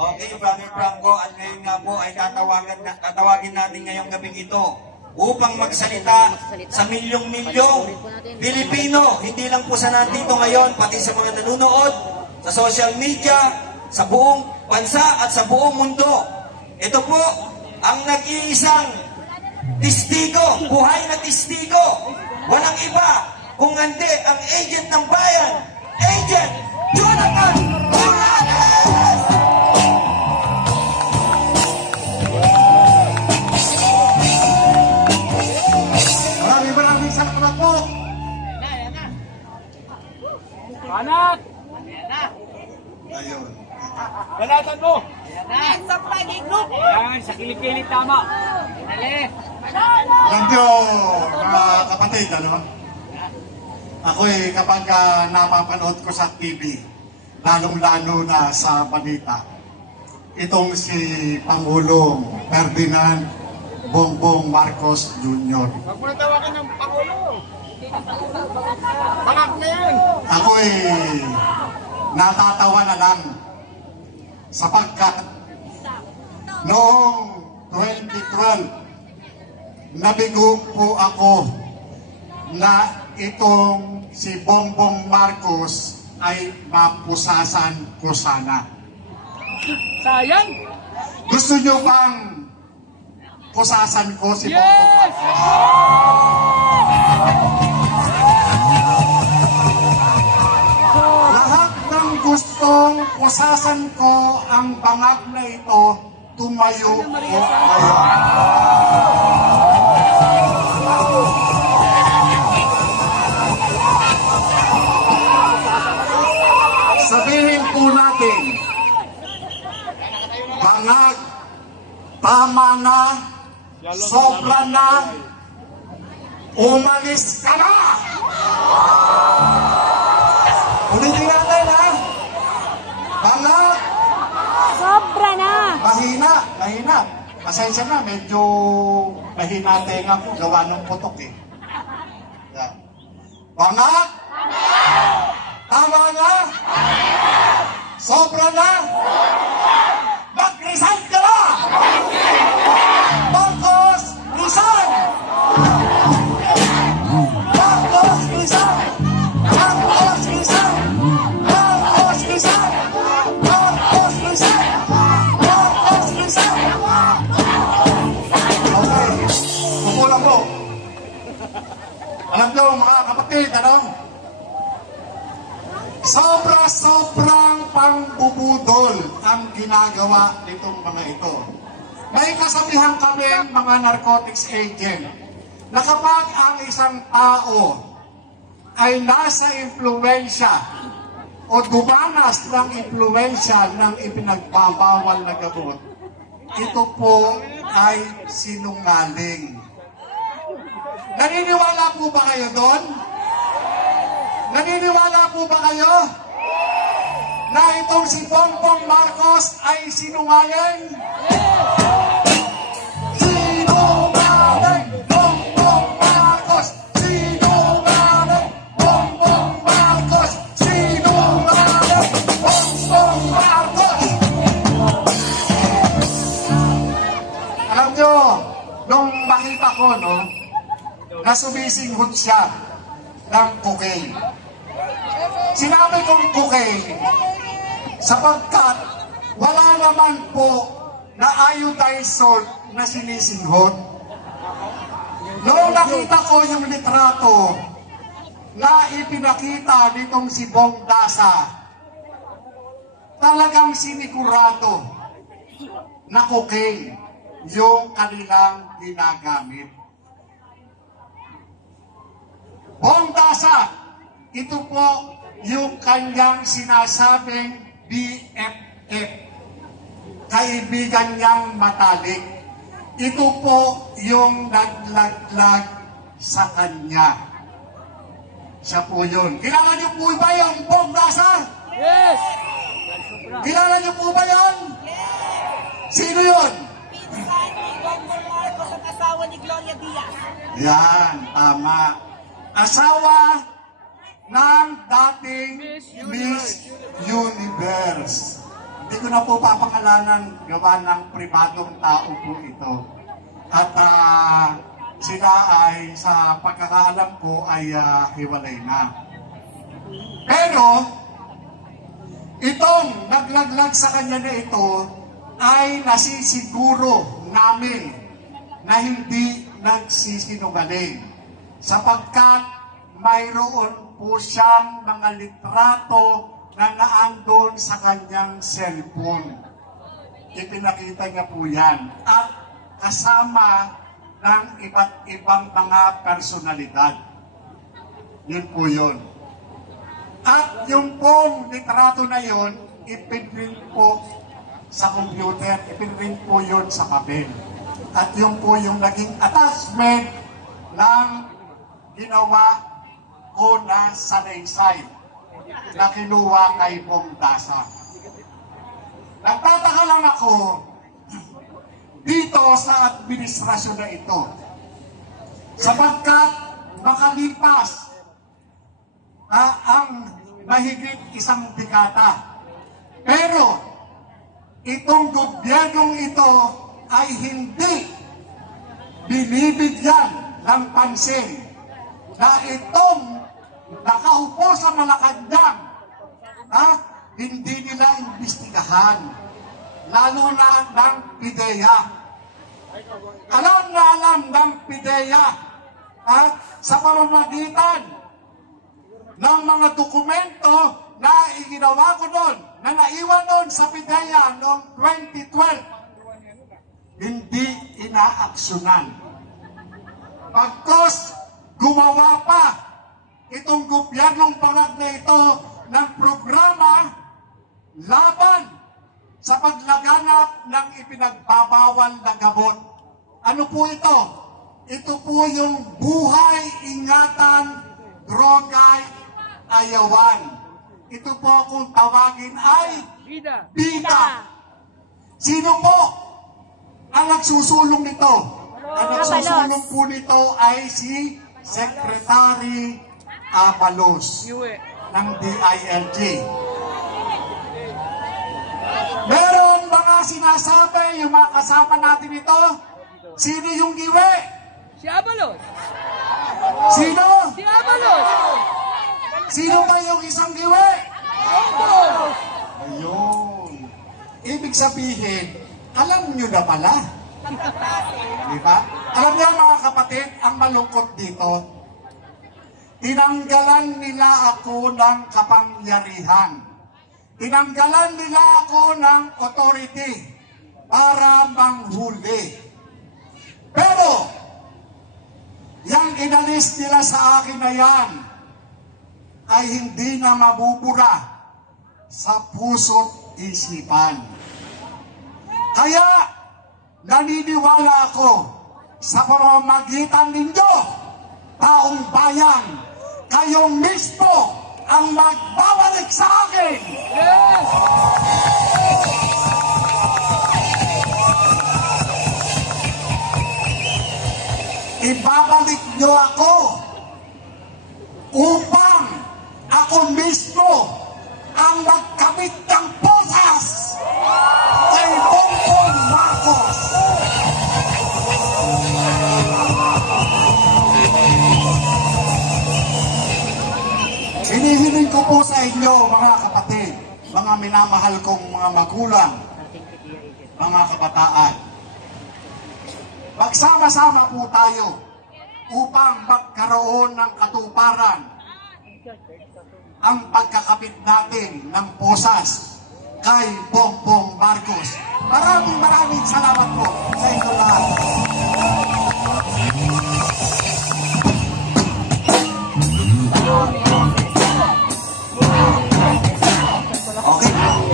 Okay, Brother Franco, at ngayon nga po ay tatawagin natin ngayong gabing ito upang magsalita sa milyong-milyong Pilipino, hindi lang po sa nandito ngayon, pati sa mga nanonood sa social media, sa buong bansa at sa buong mundo. Ito po ang nag-iisang testigo, buhay na testigo, walang iba kung hindi ang agent ng bayan, Agent Jonathan Morales! Maraming salamat po! Anak! Ayun. Balatan mo! Yan sa pagigroup! Yan, sa kilig-kilig tama. Alam nyo, mga kapatid, ano? Ako'y kapag napapanood ko sa TV, lalong-lalo na sa balita, itong si Pangulong Ferdinand Bongbong Marcos Jr. Huwag mo na tawagan ng Pangulo. Bangak na yan. Ako'y natatawa na lang sapagkat noong 2012, nabigo po ako na itong si Bongbong Marcos ay mapusasan ko sana. Sayang. Gusto nyo bang pusasan ko si Bongbong Yes! Marcos? Lahat ng gustong pusasan ko ang bangag na ito, tumayo po kayo. Sabihin po natin, bangag, tama na, sobra na, umalis ka na! Ulitin natin, ha? Bangag, Sobra na! mahina. Pasensya na, medyo mahina tenga ko, gawa ng putok eh. Yan. Bangag, tama na, sobra na, mag-resign ka na! Marcos, resign! Marcos, resign! Marcos, resign! Marcos, resign! Marcos, resign! Marcos, resign! Okay, kumulang po. Alam nyo mga kapatid, ano? Sobra-sobrang pangbubudol ang ginagawa nitong mga ito. May kasabihan kami mga narcotics agent na kapag ang isang tao ay nasa impluwensya o dumanas ng impluwensya ng ipinagbabawal na gamot, ito po ay sinungaling. Naniniwala po ba kayo doon? Naniniwala po ba kayo na itong si Bongbong Marcos ay sinungaling? Sinungaling! Bongbong Marcos! Sinungaling! Bongbong Marcos! Sinungaling! Bongbong Marcos! Alam nyo, nung makita ko, no, na sumisinghot siya ng cocaine. Sinabi kong cocaine sapagkat wala naman po na iodized salt na sinisinghot. Noong nakita ko yung litrato na ipinakita nitong si Bong Dasa, talagang sinikurado na cocaine yung kanilang ginagamit. Bong Dasa, ito po yung kanyang sinasabing BFF, kaibigan niyang matalik. Ito po yung naglaglag sa kanya. Siya po yun. Kilala niyo po ba yung Bong Dasa? Yes! Kilala niyo po ba yun? Sino yun? Pinsan ni Bongbong Marcos at asawa ni Gloria Diaz. Yan, tama. Asawa ng dating Miss Universe. Hindi ko na po papangalanan, gawa ng pribadong tao po ito. At sila ay, sa pagkakaalam ko, ay hiwalay na. Pero, itong naglaglag sa kanya na ito, ay nasisiguro namin na hindi nagsisinungaling. Sapagkat mayroon po siyang mga litrato na naandun sa kanyang cellphone. Ipinakita niya po yan. At kasama ng iba't ibang mga personalidad. Yun po yun. At yung pong litrato na yun, ipinrint po sa computer, ipinrint po yun sa papel. At yun po yung naging attachment ng ginawa ko na salaysay na kinuha kay Bong Dasa. Nagtataka lang ako dito sa administrasyon na ito sapagkat makalipas ang mahigit isang dekada. Pero itong gobyernong ito ay hindi binibigyan ng pansin na itong nakaupo sa Malacanang, hindi nila imbestigahan, lalo na ng PIDEA. Alam na alam ng PIDEA sa pamamagitan ng mga dokumento na iginawa ko doon, na naiwan doon sa PIDEA noong 2012, hindi inaaksyonan. Pagkos gumawa pa itong gobyernong pangag na ito ng programa laban sa paglaganap ng ipinagbabawal na gamot. Ano po ito? Ito po yung buhay, ingatan, drogay, ayawan. Ito po kung tawagin ay bida. Sino po ang nagsusulong nito? Ang nagsusulong po nito ay si Secretary Abalos ng DILG. Meron mga sinasabi yung mga kasama natin ito, sino yung giwe? Si Abalos. Sino? Si Abalos. Sino ba yung isang giwe? Abalos. Ayun. Ibig sabihin, alam nyo na pala. Diba? Alam niyo mga kapatid, ang malungkot dito, tinanggalan nila ako ng kapangyarihan. Tinanggalan nila ako ng authority para manghuli. Pero, yung inalis nila sa akin na yan, ay hindi na mabubura sa puso't isipan. Kaya, naniniwala ako sa pamamagitan ninyo, taong bayan, kayo mismo ang magbabalik sa akin. Yes! Ibabalik nyo ako upang ako mismo ang magkabit ng posas kay Bongbong Marcos. Hinihiling ko po sa inyo, mga kapatid, mga minamahal kong mga magulang, mga kabataan. Magsama-sama po tayo upang magkaroon ng katuparan ang pagkakabit natin ng posas kay Bongbong Marcos. Maraming salamat po sa inyo lahat.